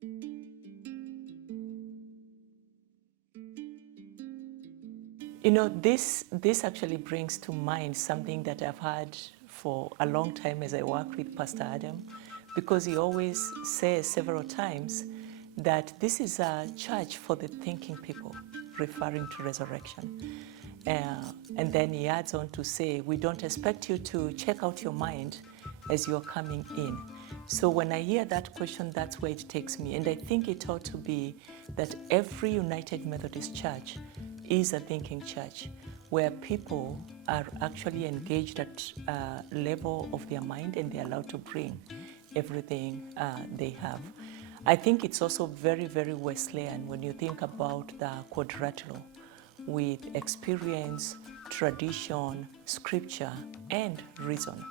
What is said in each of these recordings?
You know, this actually brings to mind something that I've had for a long time as I work with Pastor Adam, because he always says several times that this is a church for the thinking people, referring to resurrection. And then he adds on to say, we don't expect you to check out your mind as you're coming in. So when I hear that question, that's where it takes me. And I think it ought to be that every United Methodist Church is a thinking church where people are actually engaged at a level of their mind and they're allowed to bring everything they have. I think it's also very, very Wesleyan when you think about the quadrilateral with experience, tradition, scripture, and reason.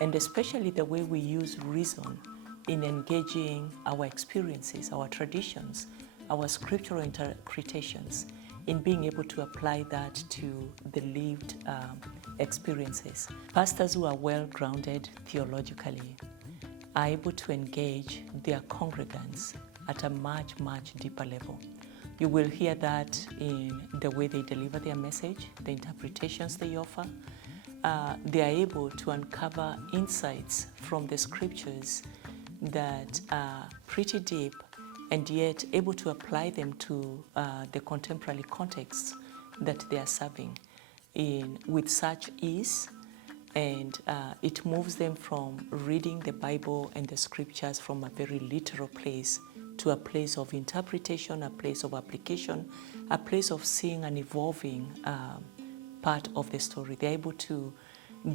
And especially the way we use reason in engaging our experiences, our traditions, our scriptural interpretations, in being able to apply that to the lived experiences. Pastors who are well grounded theologically are able to engage their congregants at a much, much deeper level. You will hear that in the way they deliver their message, the interpretations they offer. They are able to uncover insights from the scriptures that are pretty deep and yet able to apply them to the contemporary context that they are serving in with such ease. And it moves them from reading the Bible and the scriptures from a very literal place to a place of interpretation, a place of application, a place of seeing an evolving part of the story. They're able to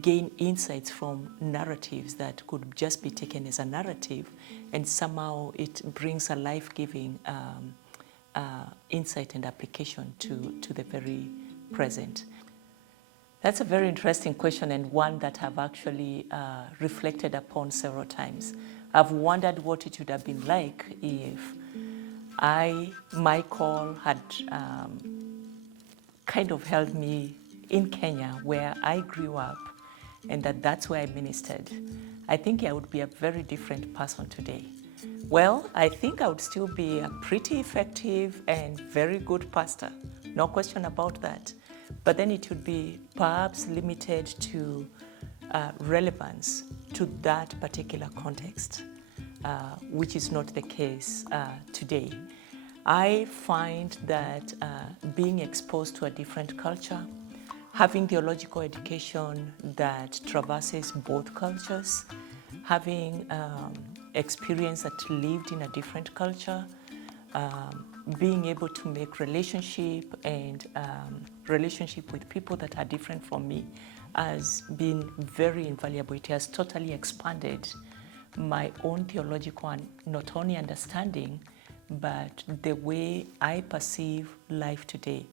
gain insights from narratives that could just be taken as a narrative, and somehow it brings a life-giving insight and application to the very present. That's a very interesting question, and one that I've actually reflected upon several times. I've wondered what it would have been like if my call had kind of held me in Kenya, where I grew up, and that's where I ministered. I think I would be a very different person today. Well, I think I would still be a pretty effective and very good pastor, no question about that. But then it would be perhaps limited to relevance to that particular context, which is not the case today. I find that being exposed to a different culture, having theological education that traverses both cultures, having experience that lived in a different culture, being able to make relationship with people that are different from me has been very invaluable. It has totally expanded my own theological and not only understanding, but the way I perceive life today